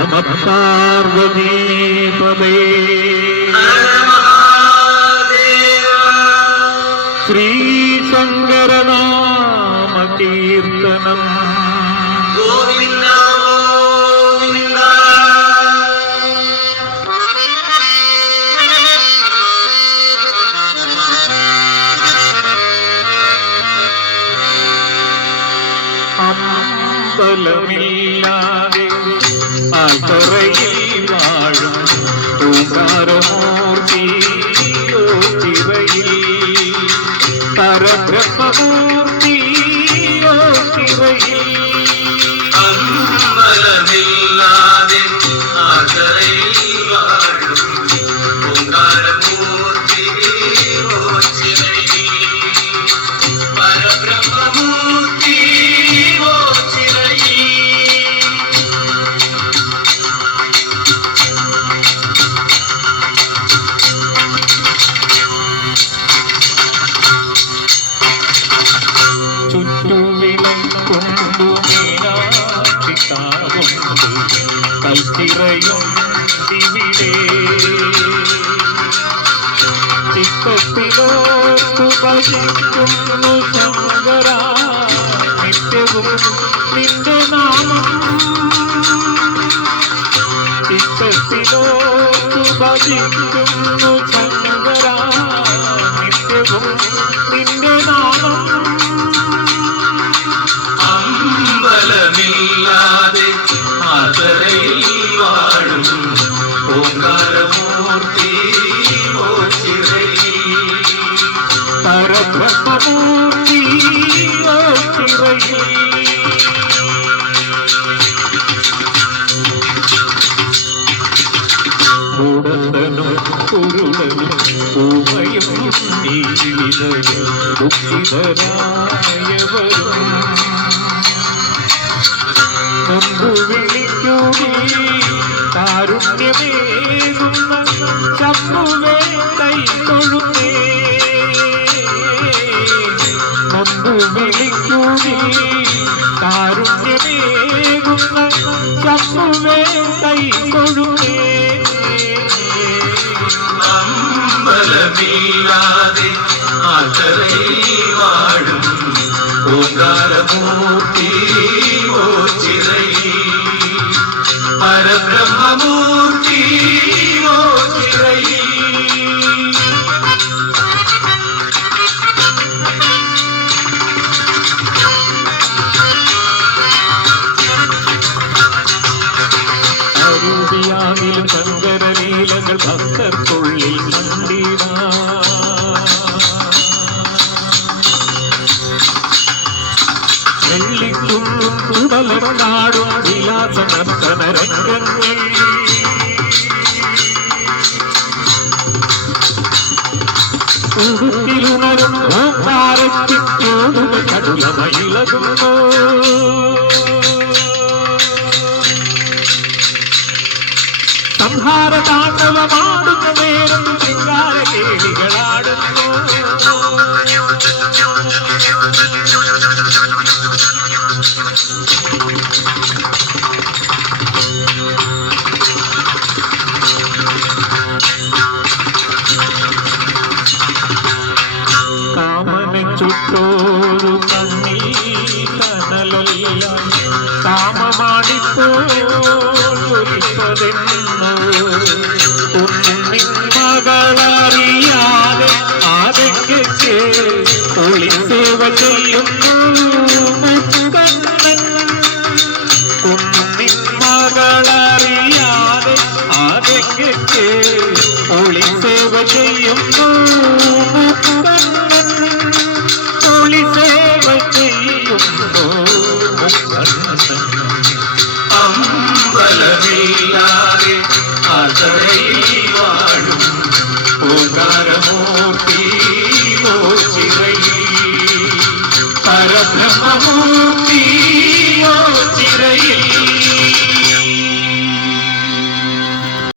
നമ പാർവതീപദേ ശ്രീശങ്കരനാമ കീർത്തനം ഗോവിന്ദ ഗോവിന്ദ അമ്പലമില്ലാതെ துறையில் வாழும் பூங்காரமூர்த்தியோ சிறையில் பரபிரமூர்த்தியோ சிறையில் அன்பலமில்லாதே அகரை ചുറ്റുവിളക്കൊണ്ടു മീനാക്ഷിക്കാവുണ്ട് കൽത്തിറയും ഇവിടെ ചിത്തത്തിലോർത്തു ഭജിക്കുന്നു ശങ്കര നിത്യവും നിന്റെ നാമം ചിത്തത്തിലോർത്തു ഭജിക്കുന്നു ശങ്കര നിത്യവും നിന്റെ നാമം ഓങ്കാരമൂർത്തി ഓ ചിറയിൽ. പരബ്രഹ്മമൂർത്തി മൂടത്തനും കുരുടനും പൂമയും നീലിതയും ദുഃഖിതരായവരും മുമ്പു വിളിക്കൂടി കാരുണ്യമേകുന്ന மீறாதே ஆற்றலை வாழும். ஓங்காரமூர்த்தி ஓச்சிறை பரபிரம்மூர்த்தி അരൂപിയാകിലും ശങ്കരലീലകൾ ഭക്തർക്കുള്ളിൽ കണ്ടിടാ വിലാസ നർത്തന രംഗങ്ങൾ ഉടുക്കിലുണരും ഓങ്കാരത്തിനോടുകൾ കടുലമയിലകുന്നു. ಸಂಹಾರ ತಾಂಡವ ಮಾಡುತ್ತ ಮೇರನ್ನು ಸಿಂಗಾರ ಕೇಳಿಗಳಾಡನು ಕಾಮನ ಚುಟ್ಟೋರು ಕಣ್ಣೀ ಕನಲೊಲ್ಲ ಕಾಮ ಮಾಡಿತ್ತು കനലല്ല കാമമാണിപ്പോരിപ്പതെന്നു മകളറിയാതെ ആദയ്ക്ക് ഒളിസേവ ചെയ്യുന്നു മുക്കണ്ണൻ മകളറിയാതെ ആദയ്ക്ക് ഒളിസേവ ചെയ്യുന്നു சடைவாடும் ஓங்காரமூர்த்தி ஓ சிறை பரபிரம்மமூர்த்தி